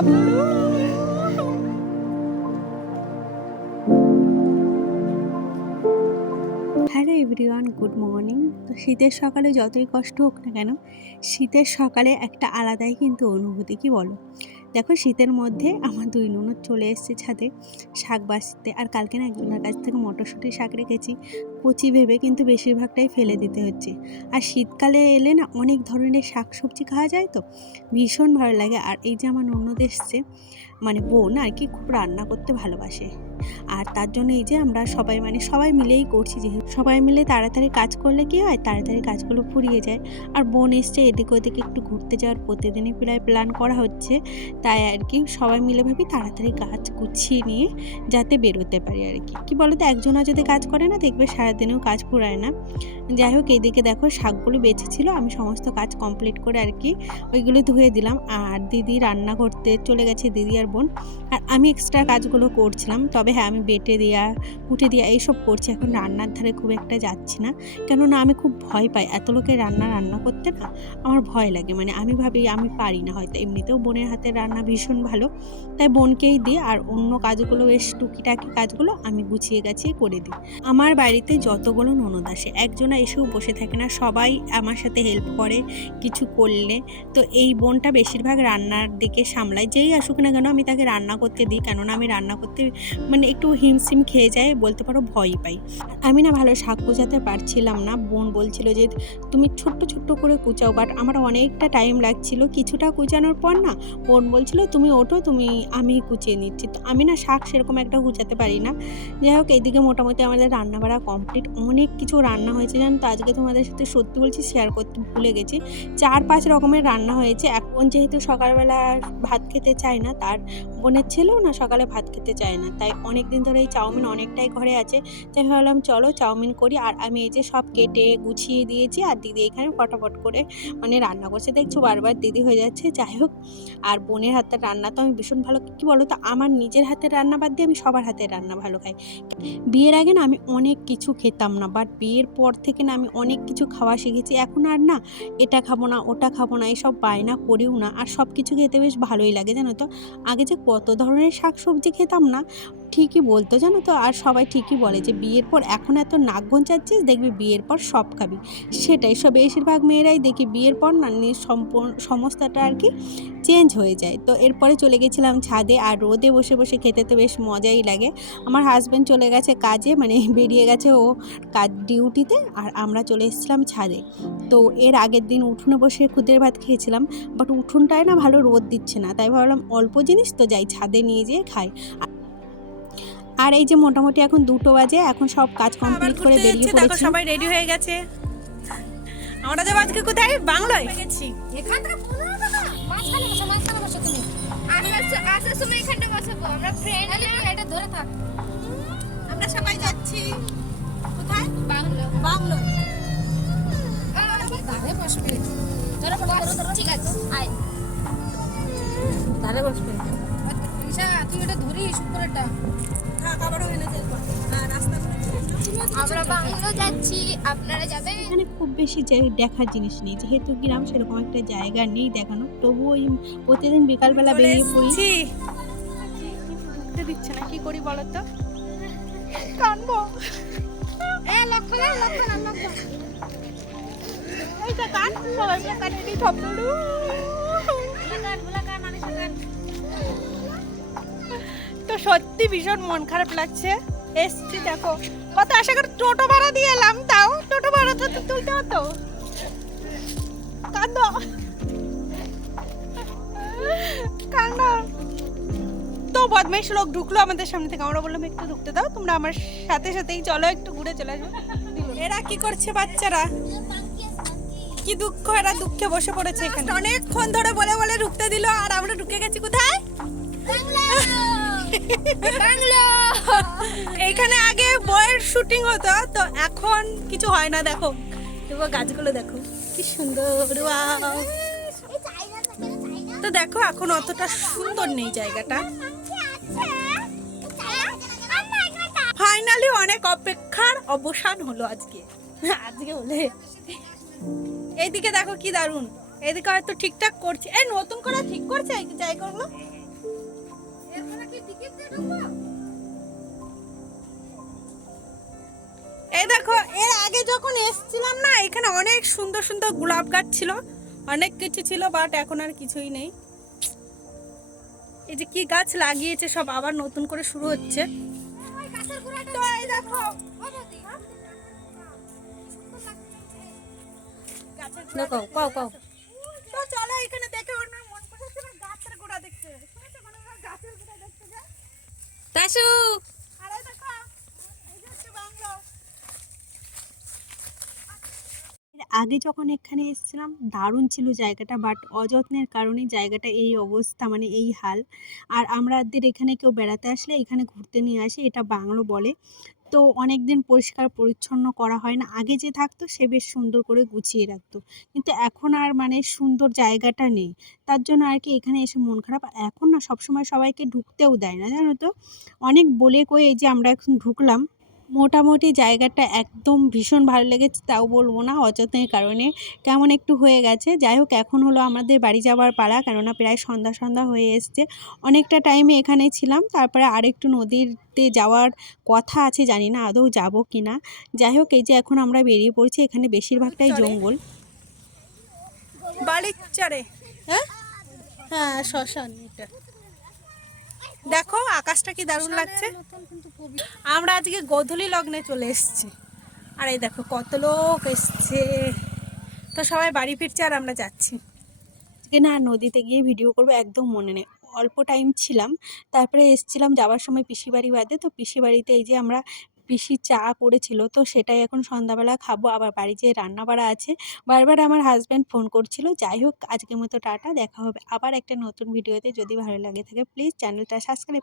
Hello everyone, good morning. তো শীতের সকালে যতই কষ্ট হোক না কেন, শীতের সকালে একটা আলাদাই কিন্তু অনুভূতি, কি বলো? দেখো, শীতের মধ্যে আমার দুই ননদ চলে এসেছে ছাদে শাক বাছতে। আর কালকে না একজনের কাছ থেকে মটরশুঁটি শাক রেখেছি, কচি ভেবে, কিন্তু বেশিরভাগটাই ফেলে দিতে হচ্ছে। আর শীতকালে এলে না অনেক ধরনের শাক সবজি খাওয়া যায়, তো ভীষণ ভালো লাগে। আর এই যে আমার ননদ এসছে, মানে বোন আর কি, খুব রান্না করতে ভালোবাসে। আর তার জন্য এই যে আমরা সবাই মিলেই করছি, যেহেতু সবাই মিলে তাড়াতাড়ি কাজ করলে কি হয়, তাড়াতাড়ি কাজগুলো ফুরিয়ে যায়। আর বোন এসছে, এদিক ওদিকে একটু ঘুরতে যাওয়ার প্রতিদিনই প্রায় প্ল্যান করা হচ্ছে। তাই আর কি সবাই মিলে ভাবি তাড়াতাড়ি কাজ গুছিয়ে নিয়ে যাতে বেরোতে পারি আর কি। কি বলতো, একজনা যদি কাজ করে না, দেখবে সারাদিনেও কাজ ফুরায় না। যাই হোক, এইদিকে দেখো শাকগুলো বেঁচেছিল, আমি সমস্ত কাজ কমপ্লিট করে আর কি ওইগুলো ধুয়ে দিলাম। আর দিদি রান্না করতে চলে গেছে, দিদি আর বোন। আর আমি এক্সট্রা কাজগুলো করছিলাম। তবে হ্যাঁ, আমি বেটে দেওয়া, কুটে দেওয়া এইসব করছি। এখন রান্নার ধারে খুব একটা যাচ্ছি না, কেননা আমি খুব ভয় পাই এত লোকের রান্না করতে। না, আমার ভয় লাগে, মানে আমি ভাবি আমি পারি না হয়তো। এমনিতেও বোনের হাতের রান্না ভীষণ ভালো, তাই বোনকেই দিই। আর অন্য কাজগুলো, বেশ টুকিটাকি কাজগুলো আমি গুছিয়ে গাছিয়ে করে দিই। আমার বাড়িতে যতগুলো ননদ আসে, একজনা এসেও বসে থাকে না, সবাই আমার সাথে হেল্প করে কিছু করলে। তো এই বোনটা বেশিরভাগ রান্নার দিকে সামলায়, যেই আসুক না কেন আমি তাকে রান্না করতে দিই, কেননা আমি রান্না করতে মানে একটু হিমশিম খেয়ে যায়, বলতে পারো ভয় পাই। আমি না ভালো শাক কুচাতে পারছিলাম না। বোন বলছিল যে তুমি ছোট্ট ছোট্ট করে কুচাও, বাট আমার অনেকটা টাইম লাগছিল। কিছুটা কুচানোর পর না বোন বলছিল তুমি ওঠো, আমি কুচিয়ে নিচ্ছি। তো আমি না শাক সেরকম একটা কুচাতে পারি না। যাই হোক, এইদিকে মোটামুটি আমাদের রান্না বাড়া কমপ্লিট। অনেক কিছু রান্না হয়েছে জানো তো, আজকে তোমাদের সাথে সত্যি বলছি শেয়ার করতে ভুলে গেছি। 4-5 রকমের রান্না হয়েছে। এখন যেহেতু সকালবেলা ভাত খেতে চায় না, তার বোনের ছেলেও না সকালে ভাত খেতে চায় না, তাই অনেক দিন ধরে এই চাউমিন অনেকটাই ঘরে আছে। তাই ভাবলাম চলো চাউমিন করি। আর আমি এই যে সব কেটে গুছিয়ে দিয়েছি, আর দিদি এখানে ফটাফট করে মানে রান্না করছে। দেখছো বারবার দিদি হয়ে যাচ্ছে। যাই হোক, আর বোনের হাতের রান্না তো আমি ভীষণ ভালো, কি বলো তো, আমার নিজের হাতের রান্না বাদ দিয়ে আমি সবার হাতের রান্না ভালো খাই। বিয়ের আগে না আমি অনেক কিছু খেতাম না, বাট বিয়ের পর থেকে না আমি অনেক কিছু খাওয়া শিখেছি। এখন আর না এটা খাবো না, ওটা খাবো না, এসব বায়না করিও না। আর সব কিছু খেতে বেশ ভালোই লাগে জানো তো। আগে যে কত ধরনের শাক সবজি খেতাম না, ঠিকই বলতো জানো তো। আর সবাই ঠিকই বলে যে বিয়ের পর এখন এত নাক গঞ্জাচ্ছিস, দেখবি বিয়ের পর সব খাবি। সেটাই, বেশিরভাগ মেয়েরাই দেখি বিয়ের পর না সমস্তটা আর কি চেঞ্জ হয়ে যায়। তো এরপরে চলে গেছিলাম ছাদে, আর রোদে বসে বসে খেতে তো বেশ মজাই লাগে। আমার হাজব্যান্ড চলে গেছে কাজে, মানে বেরিয়ে গেছে ও কাজ ডিউটিতে, আর আমরা চলে এসেছিলাম ছাদে। তো এর আগের দিন উঠোনে বসে খুদের ভাত খেয়েছিলাম, বাট উঠোনটায় না ভালো রোদ দিচ্ছে না, তাই ভাবলাম অল্প জিনিস তো যাই ছাদে নিয়ে যেয়ে খাই। আর এই যে মোটামুটি এখন 2টো বাজে, এখন সব কাজ কমপ্লিট করে বেরিয়ে পড়েছি। সবাই রেডি হয়ে গেছে। আমরা যাবো আজকে কোথায়? বাংলায় গেছি। এখান থেকে পনেরো টাকা মাঝখানে বসো তুমি। আসার সময় এখানটা বসাবো, আমরা ফ্রেন্ড এটা ধরে থাক। আমরা সবাই যাচ্ছি কোথায়? Bungalow bungalow. ধারে বসবে, ধরো ঠিক আছে, আয় ধারে বসবে। ঈশা তুই এটা ধরিস উপরেটা। থাক, আবার হয়ে না রাস্তা করে আমরা বাংলো যাচ্ছি, আপনারা যাবেন? এখানে খুব বেশি দেখার জিনিস নেই, যেহেতু গ্রাম, সেরকম একটা জায়গা নেই দেখানো। তবুও ওই প্রতিদিন বিকালবেলা বেরিয়ে পড়ি। ঢুকতে দিচ্ছে না, কি করি বলো তো? কানবো। লক্ষ্য না এইটা কান, সবাই মিলে কানে দিই সব লড়ু। তো সত্যি ভীষণ মন খারাপ লাগছে। এসছি দেখো কত আশা করে টোটো ভাড়া দিয়ে এলাম, তাও টোটো ভাড়া তো তুলতে হতো। কান্দো তো বদমাইশ লোক ঢুকলো আমাদের সামনে থেকে। আমরা বললাম একটু ঢুকতে দাও, তোমরা আমার সাথেই চলো, একটু ঘুরে চলে আসবো। এরা কি করছে বাচ্চারা? কি দুঃখ, এরা দুঃখে বসে পড়েছে এখানে। অনেকক্ষণ ধরে বলে ঢুকতে দিল, আর আমরা ঢুকে গেছি কোথায়? বাংলো। এইখানে আগে বইয়ের শুটিং হতো, তো এখন কিছু হয় না। দেখো গাছগুলো দেখো কি সুন্দর, ওয়াও। তো দেখো এখন অতটা সুন্দর নেই জায়গাটা। ফাইনালি অনেক অপেক্ষার অবসান হলো আজকে বলে। এইদিকে দেখো কি দারুণ, এদিকে হয়তো ঠিকঠাক করছে, এই নতুন করে ঠিক করছে এই জায়গাগুলো। টিকিট দিয়ে ঢুকবো? এই দেখো, এর আগে যখন এসেছিলাম না, এখানে অনেক সুন্দর সুন্দর গোলাপ গাছ ছিল, অনেক কিছু ছিল, বাট এখন আর কিছুই নেই। এই যে কি গাছ লাগিয়েছে সব আবার নতুন করে শুরু হচ্ছে। ওই গাছের গোড়াটা তো এই দেখো ও বৌদি, সুন্দর লাগছে। গাছের দেখো, কও কও। তো চলো এখানে দেখে ওর না মন পড়েছে না গাছের গোড়া দেখতে। শুনেছো মনে হয় গাছের গোড়া দেখতে যায়। তাসু আর এই দেখো, এই যে হচ্ছে বাংলো। এর আগে যখন এখানে এসেছিলাম দারুণ ছিল জায়গাটা, বাট অযত্নের কারণে জায়গাটা এই অবস্থা, মানে এই হাল। আর আমাদের এখানে কেউ বেড়াতে আসলে এখানে ঘুরতে নিয়ে আসে, এটা বাংলো বলে। তো অনেক দিন পরিষ্কার পরিচ্ছন্ন করা হয় না। আগে যে থাকতো সে বেশ সুন্দর করে গুছিয়ে রাখতো, কিন্তু এখন আর মানে সুন্দর জায়গাটা নেই। তার জন্য আর কি এখানে এসে মন খারাপ। আর এখন না সবসময় সবাইকে ঢুকতেও দেয় না, জানো তো। অনেক বলে কয়ে এই যে আমরা এখন ঢুকলাম। মোটামুটি জায়গাটা একদম ভীষণ ভালো লেগেছে, তাও বলবো না অযত্নের কারণে কেমন একটু হয়ে গেছে। যাই হোক, এখন হলো আমাদের বাড়ি যাওয়ার পালা, কেননা প্রায় সন্ধ্যা সন্ধ্যা হয়ে এসছে। অনেকটা টাইমে এখানে ছিলাম, তারপরে আরেকটু নদীতে যাওয়ার কথা আছে, জানি না আদৌ যাব কি না। যাই হোক, এই যে এখন আমরা বেরিয়ে পড়ছি। এখানে বেশিরভাগটাই চরে। জঙ্গল। বাড়ির চরে, হ্যাঁ হ্যাঁ, শ্মশান এটা। দেখো আকাশটা কি দারুণ লাগছে। আমরা আজকে গোধূলি লগ্নে চলে এসেছি। আর এই দেখো কত লোক এসছে। তো সবাই বাড়ি ফিরছে আর আমরা যাচ্ছি। আজকে না নদীতে গিয়ে ভিডিও করবো একদম মনে নেই, অল্প টাইম ছিলাম। তারপরে এসছিলাম যাওয়ার সময় পিসি বাড়ি বাদে। তো পিসি বাড়িতে এই যে আমরা পিসি চা করেছিল, তো সেটাই এখন সন্ধ্যাবেলা খাবো। আবার বাড়ি যেয়ে রান্না বাড়া আছে। বারবার আমার হাজব্যান্ড ফোন করছিল। যাই হোক, আজকের মতো টাটা, দেখা হবে আবার একটা নতুন ভিডিওতে। যদি ভালো লাগে থাকে প্লিজ চ্যানেলটা সাবস্ক্রাইব